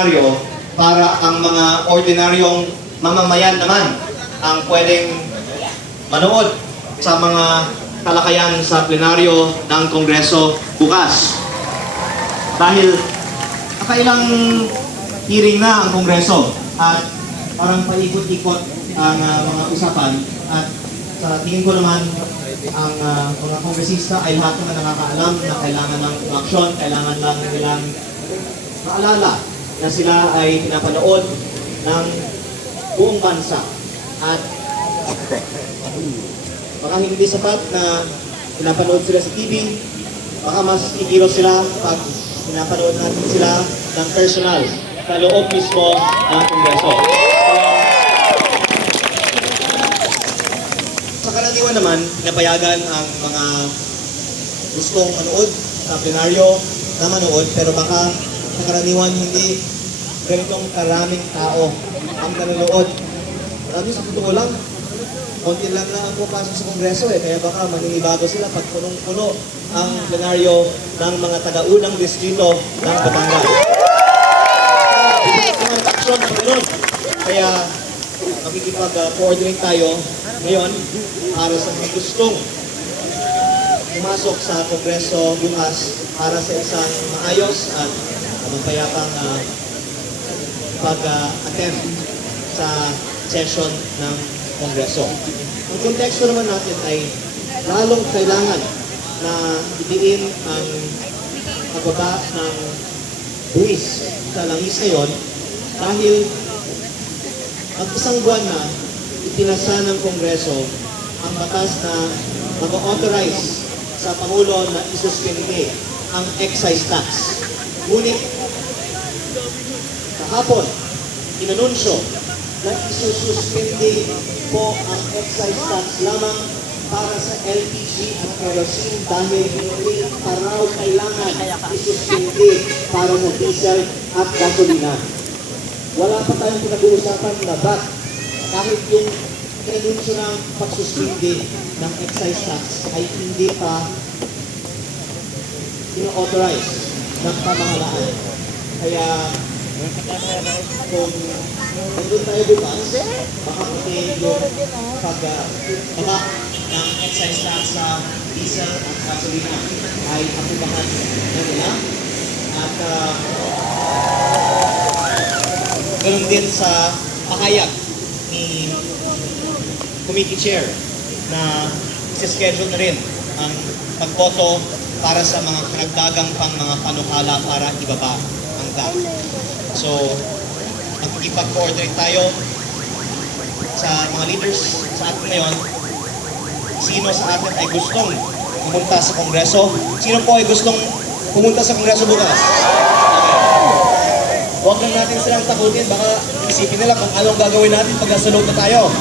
plenaryo para ang mga ordinaryong mamamayan naman ang pwedeng manood sa mga talakayan sa plenaryo ng Kongreso bukas. Dahil nakailang hearing na ang Kongreso at parang paikot-ikot ang mga usapan at sa tingin ko naman ang mga kongresista ay lahat naman nakakaalam na kailangan ng aksyon, kailangan lang nilang maalala na sila ay pinapanood ng buong bansa at baka hindi sapat na pinapanood sila sa TV, baka mas ikilos sila pag pinapanood natin sila ng personal sa loob mismo ng Kongreso. Sa karaniwan naman, pinapayagan ang mga gustong manood sa plenaryo na manood, pero baka sa karaniwan hindi ganitong karaming tao ang nanonood. Marami sa totoo lang, konti lang na ang pupasok sa Kongreso kaya baka maninibago sila pag punong-puno ang plenaryo ng mga taga-unang distrito ng Batangas. Kaya makikipag-coordinate tayo ngayon para sa mga gustong pumasok sa Kongreso bukas para sa isang maayos at mapayapang pag-attend sa session ng Kongreso. Ang konteksto naman natin ay lalong kailangan na idiin ang pagbaba ng buwis sa langis ngayon dahil isang buwan na itinasa ng Kongreso ang batas na mag-authorize sa Pangulo na isuspende ang excise tax. Ngunit kahapon, inanunsyo na isususpende po ang excise tax lamang para sa LPG at kerosene dahil hindi pa raw kailangan isuspende para sa diesel at gasolina. Wala pa tayong pinag-uusapan na ba't kahit yung inanunsyo ng pagsuspende ng excise tax ay hindi pa ino-authorize ng pamahalaan. Kaya kung nandun tayo bukas, baka pati yung pagbaba ng excise tax sa diesel at gasolina ay apubahan na nila. At ganoon din sa pahayag ni Committee Chair na isa-schedule na rin ang pagboto para sa mga karagdagang pang mga panukala para ibaba ang VAT. So, magkikipag-coordinate tayo sa mga leaders sa atin ngayon. Sino sa atin ay gustong pumunta sa Kongreso? Sino po ay gustong pumunta sa Kongreso bukas? Huwag lang natin silang takutin, baka isipin nila kung anong gagawin natin pag nasa loob na tayo.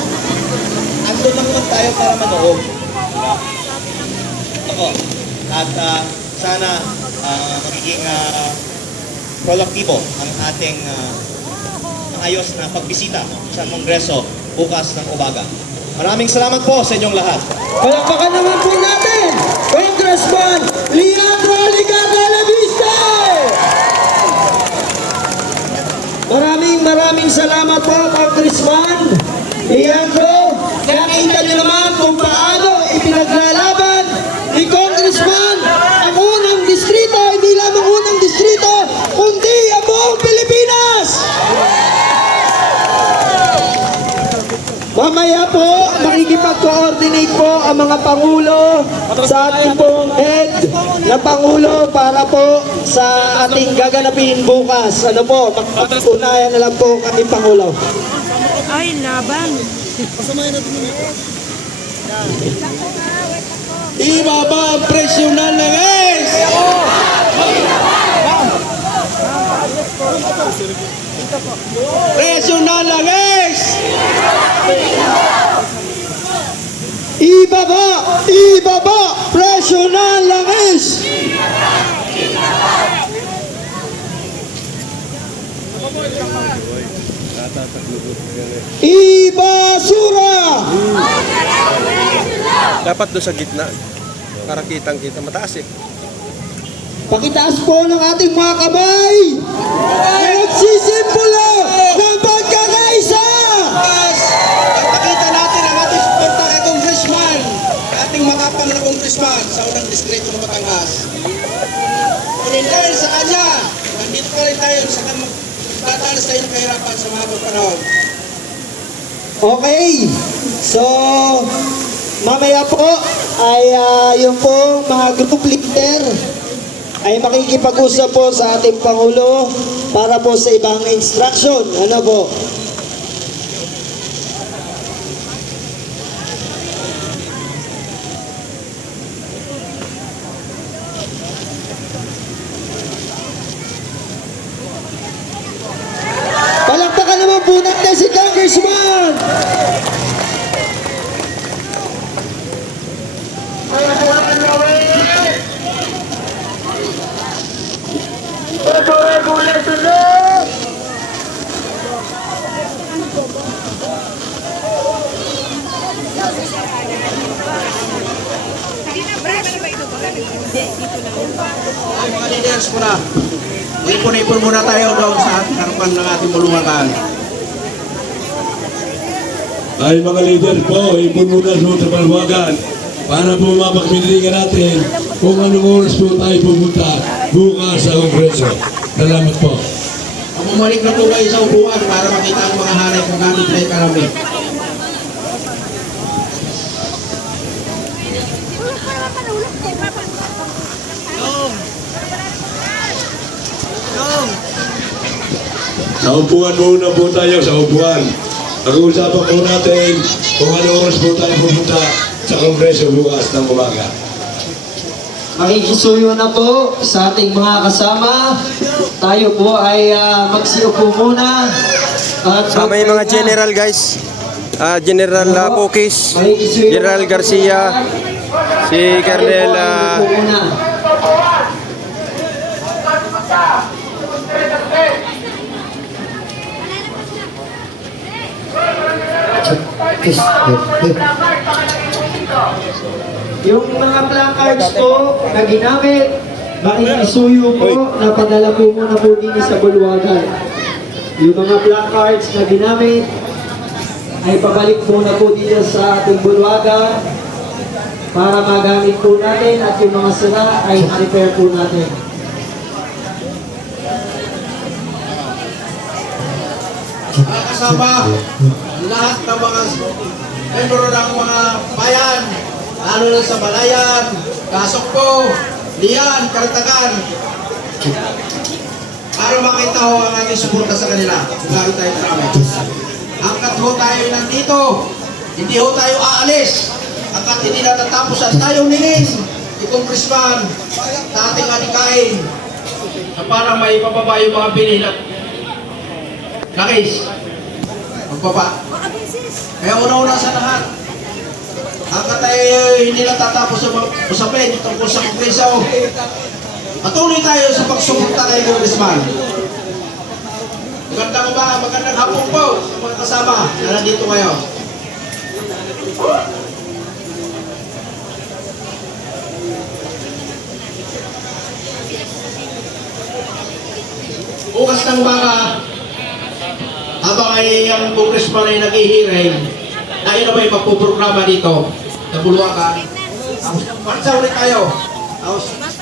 Andun lang naman tayo para manood. Ako. At sana magiging produktibo ang ating ayos na pagbisita sa Kongreso bukas ng umaga. Maraming salamat po sa inyong lahat. Palakpakan naman po natin, Congressman Leandro Alicata Labiste! Maraming salamat po, Congressman Leandro. Nakita niyo naman kung paano ipinaglalaban ni Congressman ang unang distrito, hindi lamang unang distrito, kundi ang buong Pilipinas! Mamaya po, makikipag-coordinate po ang mga Pangulo sa ating pong head na Pangulo para po sa ating gaganapin bukas. Ano po, magpatunayan na lang po kami Pangulo. Ay, laban. Ibaba ang presyo ng langis! Presyo ng langis! Ibaba! Ibaba! Presyo ng langis! Ibasura! Dapat doon sa gitna. Para kitang-kita. Mataas eh. Pakitaas po ng ating mga kamay! Nagsisi! Tatalas tayo ng kahirapan sa mga panahon. Okay, so mamaya po ay yung po mga group leader ay makikipag-usap po sa ating Pangulo para po sa ibang instruction. Ano po? Palakpakan naman po natin si Congressman! Ay, mga leaders muna. Ipon-ipon muna tayo doon sa harapan ng ating bulungan. Ay mga leader po, ipon muna sa Palwagan para po mapagpindigan natin kung anong oras po tayo pupunta bukas sa Kongreso. Salamat po. Bumalik na po kayo sa upuan para makita ang mga hanay kung gamit tayo karami. Sa upuan muna po tayo, sa upuan. Pag-uusapan po natin kung anong oras po tayo pupunta sa Kongreso bukas ng umaga. Makikisuyo na po sa ating mga kasama. Tayo po ay magsiupo muna. At Sama yung mga general guys. General Pokis, General Garcia, si Colonel yung mga placards po na ginamit, makikisuyo po na padala po muna po din sa Bulwagan. Yung mga placards na ginamit ay pabalik muna po dito sa ating Bulwagan para magamit po natin at yung mga sira ay repair po natin. Mga kasama, lahat ng mga membro ng mga bayan, lalo na sa Balayan, Kasokpo, Lian, Karatagan, para makita ho ang ating suporta sa kanila. Lalo tayo marami. Hanggat ho tayo nandito, hindi ho tayo aalis. Hanggat hindi natatapos at tayo nilin ni Congressman sa ating adikain na para may pababa yung mga bilhin at nakis. Magbaba. Kaya una-una sa lahat, hanggat tayo hindi natatapos sa usapin tungkol sa Kongreso, patuloy tayo sa pagsuporta kay Congressman. Magandang hapon po sa mga kasama na nandito ngayon. Bukas ng umaga, habang ay ang Congressman ay nag-i-hearing, tayo na may magpuprograma dito sa Bulwagan. Pansa ulit tayo.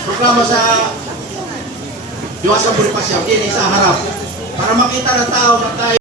Programa sa Diwasang Bonifacio, din sa harap. Para makita ng tao na tayo